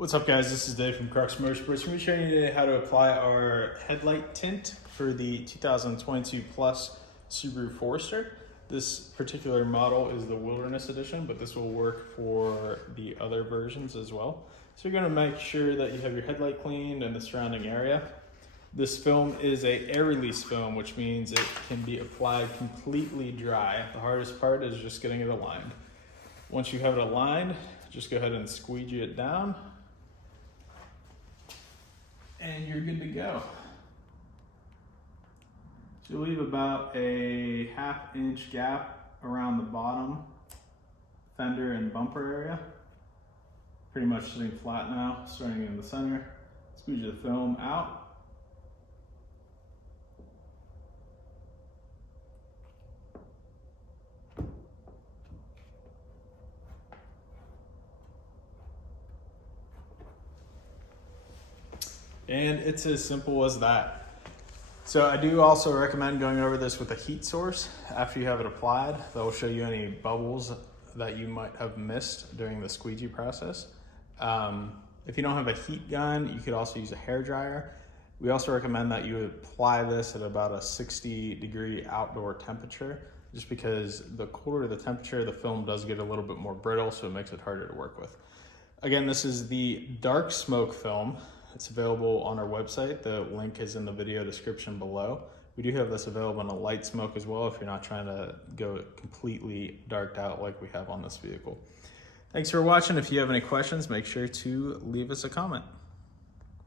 What's up guys, this is Dave from Crux Moto. We're going to be showing you today how to apply our headlight tint for the 2022 Plus Subaru Forester. This particular model is the Wilderness Edition, but this will work for the other versions as well. So you're going to make sure that you have your headlight cleaned and the surrounding area. This film is a air release film, which means it can be applied completely dry. The hardest part is just getting it aligned. Once you have it aligned, just go ahead and squeegee it down. And you're good to go. So you leave about a 1/2 inch gap around the bottom fender and bumper area. Pretty much sitting flat now, starting in the center. Squeeze the film out. And it's as simple as that. So I do also recommend going over this with a heat source after you have it applied. That will show you any bubbles that you might have missed during the squeegee process. If you don't have a heat gun, you could also use a hair dryer. We also recommend that you apply this at about a 60-degree outdoor temperature, just because the colder the temperature, the film does get a little bit more brittle, so it makes it harder to work with. Again, this is the dark smoke film. It's available on our website. The link is in the video description below. We do have this available in a light smoke as well if you're not trying to go completely darked out like we have on this vehicle. Thanks for watching. If you have any questions, make sure to leave us a comment.